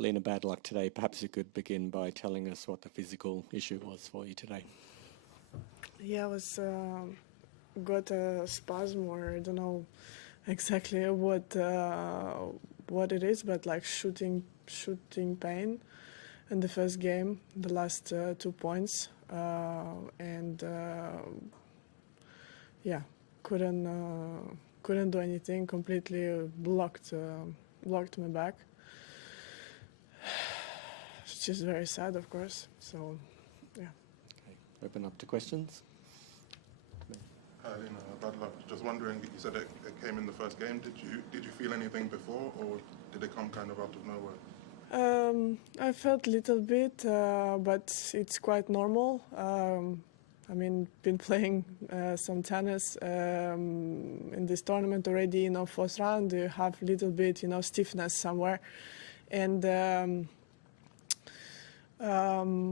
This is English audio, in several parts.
Elina, bad luck today. Perhaps you could begin by telling us what the physical issue was for you today. Yeah, I was got a spasm, or I don't know exactly what it is, but like shooting pain in the first game, the last 2 points, and yeah, couldn't do anything. Completely blocked my back, which is very sad, of course. So, yeah. Okay. Open up to questions. Bad luck. Just wondering, you said it came in the first game. Did you feel anything before, or did it come kind of out of nowhere? I felt a little bit, but it's quite normal. I mean, been playing some tennis in this tournament already. First round, you have a little bit, stiffness somewhere, and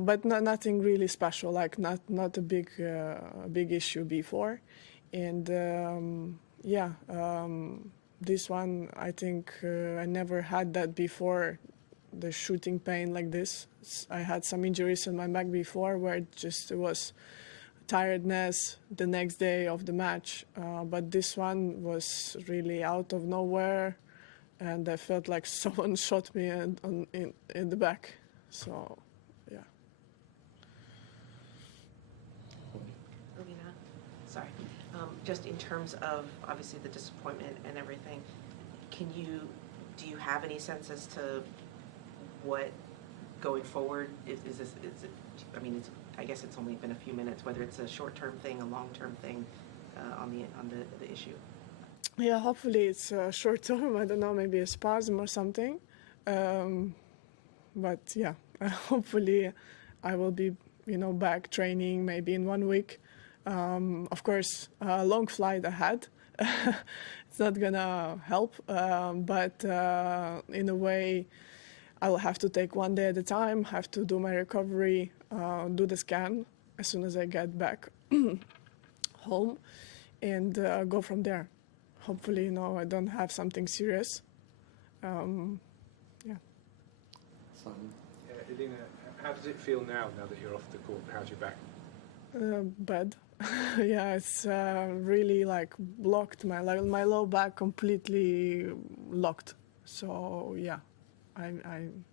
but nothing really special. Like not a big issue before, and this one I think I never had that before. The shooting pain like this. I had some injuries in my back before where it was tiredness the next day of the match, but this one was really out of nowhere, and I felt like someone shot me in the back. So, yeah. Elina, sorry. Just in terms of obviously the disappointment and everything, do you have any sense as to what going forward is it? I mean, I guess it's only been a few minutes. Whether it's a short-term thing, a long-term thing, on the issue. Yeah, hopefully it's short-term. I don't know, maybe a spasm or something. But yeah, hopefully I will be, back training maybe in 1 week. Of course, a long flight ahead. It's not gonna help, but in a way, I will have to take 1 day at a time, have to do my recovery, do the scan as soon as I get back home, and go from there. Hopefully, I don't have something serious. Yeah. Elina, how does it feel now that you're off the court? How's your back? Bad. Yeah, it's really like blocked. My low back completely locked. So yeah. I'm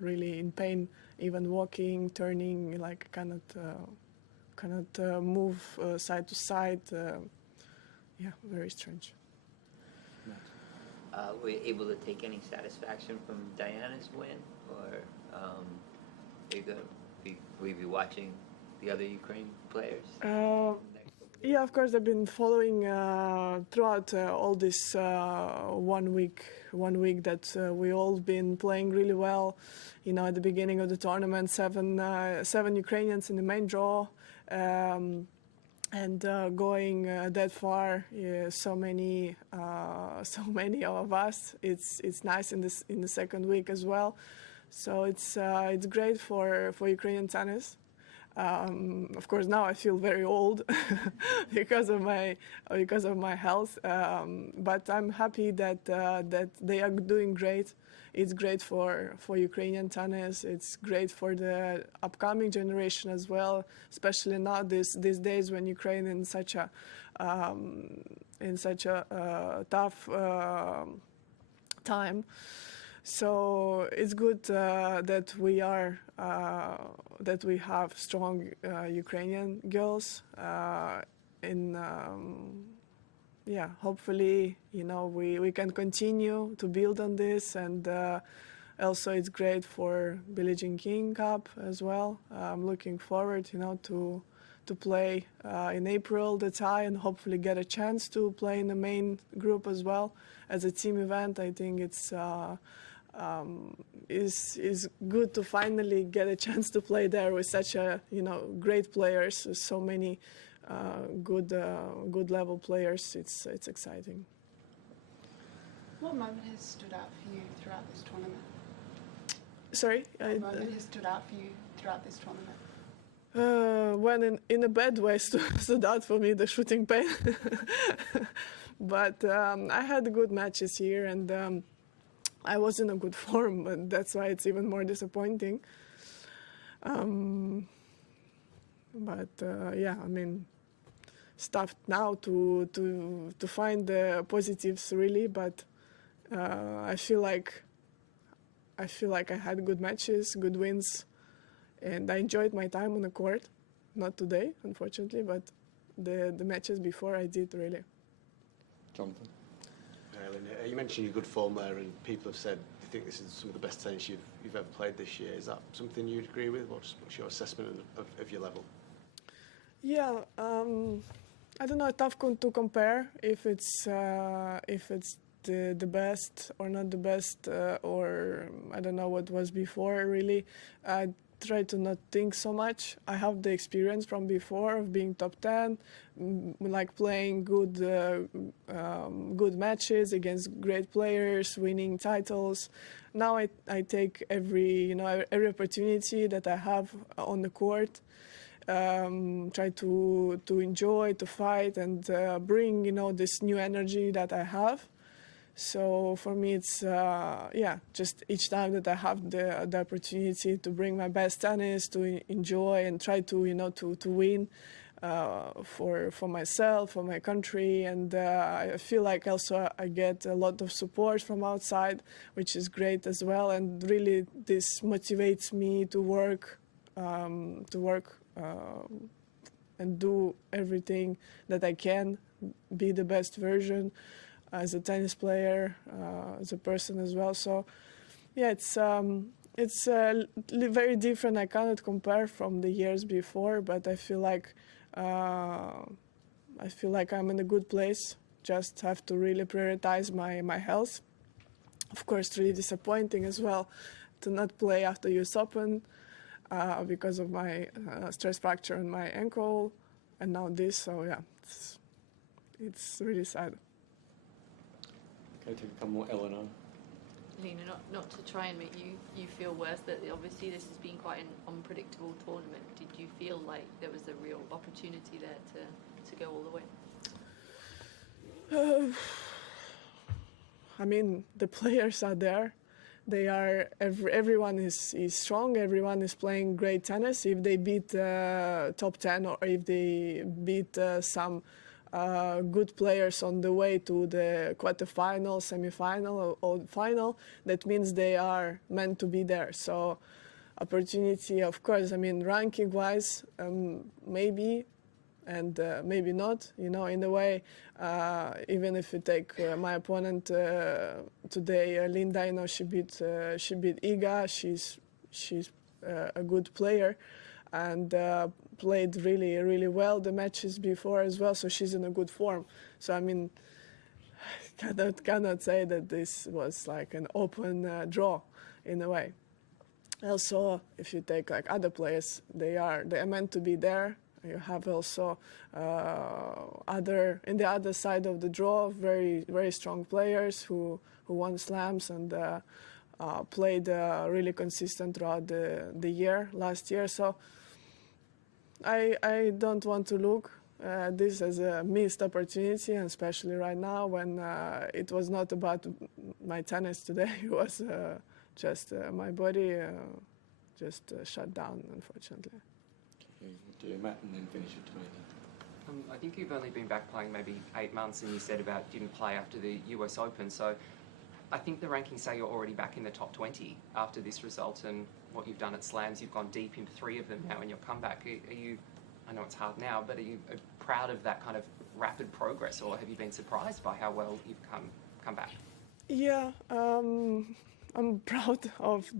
really in pain, even walking, turning, like cannot move side to side. Yeah, very strange. Were you able to take any satisfaction from Diana's win, or will you be watching the other Ukrainian players? Yeah, of course, I've been following throughout all this 1 week that we all been playing really well. At the beginning of the tournament, seven Ukrainians in the main draw, and going that far, so many of us. It's nice in the second week as well. So it's great for Ukrainian tennis. Of course, now I feel very old because of my health. But I'm happy that they are doing great. It's great for Ukrainian tennis. It's great for the upcoming generation as well, especially now these days when Ukraine in such a tough time. So it's good that we have strong Ukrainian girls. Hopefully, we can continue to build on this, and also it's great for Billie Jean King Cup as well. I'm looking forward, to play in April the tie and hopefully get a chance to play in the main group as well as a team event. I think it's is good to finally get a chance to play there with such a great players, so many good level players. It's exciting. What moment has stood out for you throughout this tournament? Sorry? What moment has stood out for you throughout this tournament? When in a bad way stood out for me, the shooting pain. But I had good matches here, and I was in a good form, but that's why it's even more disappointing. Yeah, I mean, it's tough now to find the positives really, but I feel like I had good matches, good wins, and I enjoyed my time on the court. Not today, unfortunately, but the matches before I did really. Jonathan? Elina, you mentioned your good form there, and people have said they think this is some of the best tennis you've ever played this year. Is that something you'd agree with? What's your assessment of your level? Yeah, I don't know. Tough to compare if it's the best or not the best, or I don't know what was before. Really, I try to not think so much. I have the experience from before of being top 10, like playing good matches against great players, winning titles. Now I take every opportunity that I have on the court. Try to enjoy, to fight, and bring this new energy that I have. So for me, it's just each time that I have the opportunity to bring my best tennis, to enjoy and try to to win for myself, for my country, and I feel like also I get a lot of support from outside, which is great as well. And really, this motivates me to work. And do everything that I can, be the best version as a tennis player, as a person as well. So, yeah, it's very different. I cannot compare from the years before, but I feel like I'm in a good place. Just have to really prioritize my health. Of course, really disappointing as well to not play after US Open. Because of my stress fracture in my ankle, and now this. So yeah, it's really sad. Okay, take a couple more. Elina. Elina, not to try and make you feel worse, that obviously this has been quite an unpredictable tournament. Did you feel like there was a real opportunity there to go all the way? I mean, the players are there. They are everyone is strong. Everyone is playing great tennis. If they beat top 10 or if they beat some good players on the way to the quarterfinal, semifinal, or final, that means they are meant to be there. So, opportunity, of course. I mean, ranking-wise, maybe. And maybe not, in a way. Even if you take my opponent today, Linda, she beat Iga. She's a good player, and played really, really well the matches before as well. So she's in a good form. So I mean, cannot say that this was like an open draw in a way. Also, if you take like other players, they are meant to be there. You have also in the other side of the draw, very, very strong players who won slams and played really consistent throughout the year, last year. So I don't want to look at this as a missed opportunity, and especially right now when it was not about my tennis today. It was just my body just shut down, unfortunately. Do Matt and then finish with Tony. I think you've only been back playing maybe 8 months, and you said about didn't play after the US Open. So I think the rankings say you're already back in the top 20 after this result and what you've done at slams. You've gone deep into 3 of them now in your comeback. Are you, I know it's hard now, but are you proud of that kind of rapid progress, or have you been surprised by how well you've come back? Yeah, I'm proud of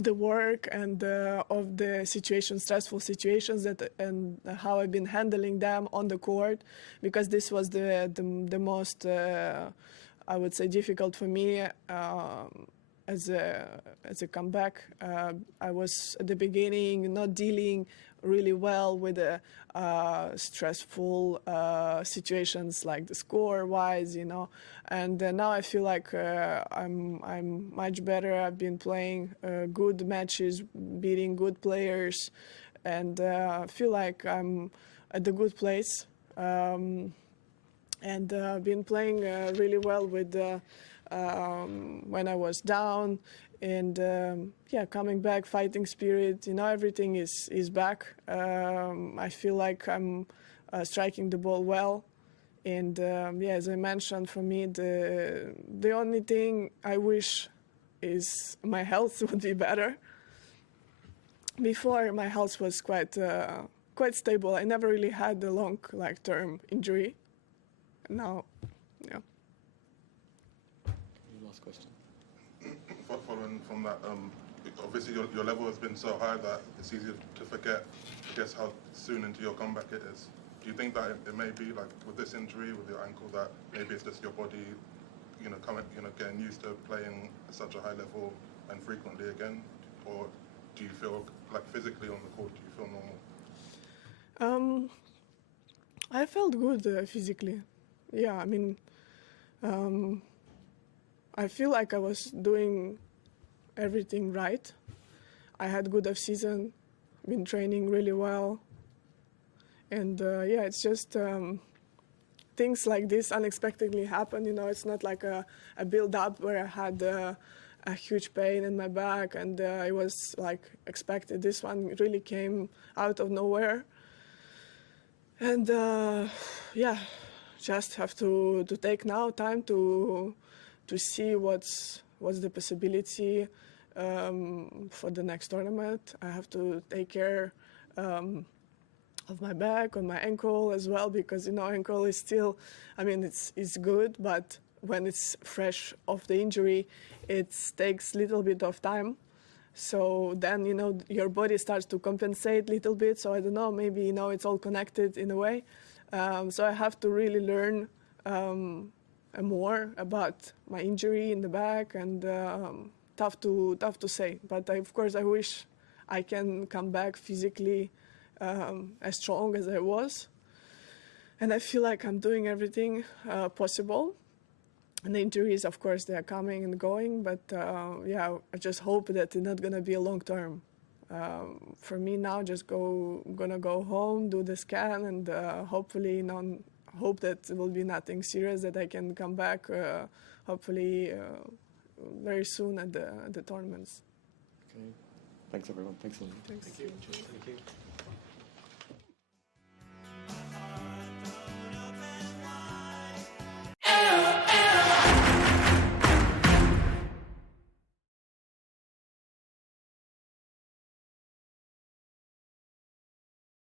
the work and of the stressful situations and how I've been handling them on the court, because this was the most I would say difficult for me as a comeback. I was at the beginning not dealing really well with the stressful situations like the score-wise, and now I feel like I'm much better. I've been playing good matches, beating good players, and I feel like I'm at a good place. And been playing really well with when I was down, and coming back, fighting spirit, everything is back. I feel like I'm striking the ball well, and as I mentioned, for me the only thing I wish is my health would be better. Before, my health was quite stable. I never really had a long term injury. Now, yeah. Last question. Following from that, obviously your level has been so high that it's easier to forget, I guess, how soon into your comeback it is. Do you think that it may be like with this injury, with your ankle, that maybe it's just your body, getting used to playing at such a high level and frequently again, or do you feel like physically on the court? Do you feel normal? I felt good physically. Yeah, I mean, I feel like I was doing everything right. I had good off-season, been training really well. And it's just things like this unexpectedly happen. It's not like a build-up where I had a huge pain in my back and it was like expected. This one really came out of nowhere. And just have to take now time to see what's the possibility for the next tournament. I have to take care of my back, on my ankle as well, because ankle is still, I mean, it's good, but when it's fresh off the injury, it takes a little bit of time. So then your body starts to compensate a little bit. So I don't know, maybe it's all connected in a way. So I have to really learn more about my injury in the back, and tough to say. But of course I wish I can come back physically as strong as I was, and I feel like I'm doing everything possible. And the injuries, of course, they are coming and going, but I just hope that it's not gonna be a long term. For me now, just gonna go home, do the scan, and hopefully hope that it will be nothing serious, that I can come back hopefully very soon at the tournaments. Okay. Thanks everyone. Thanks, Elina. Thanks. Thank you.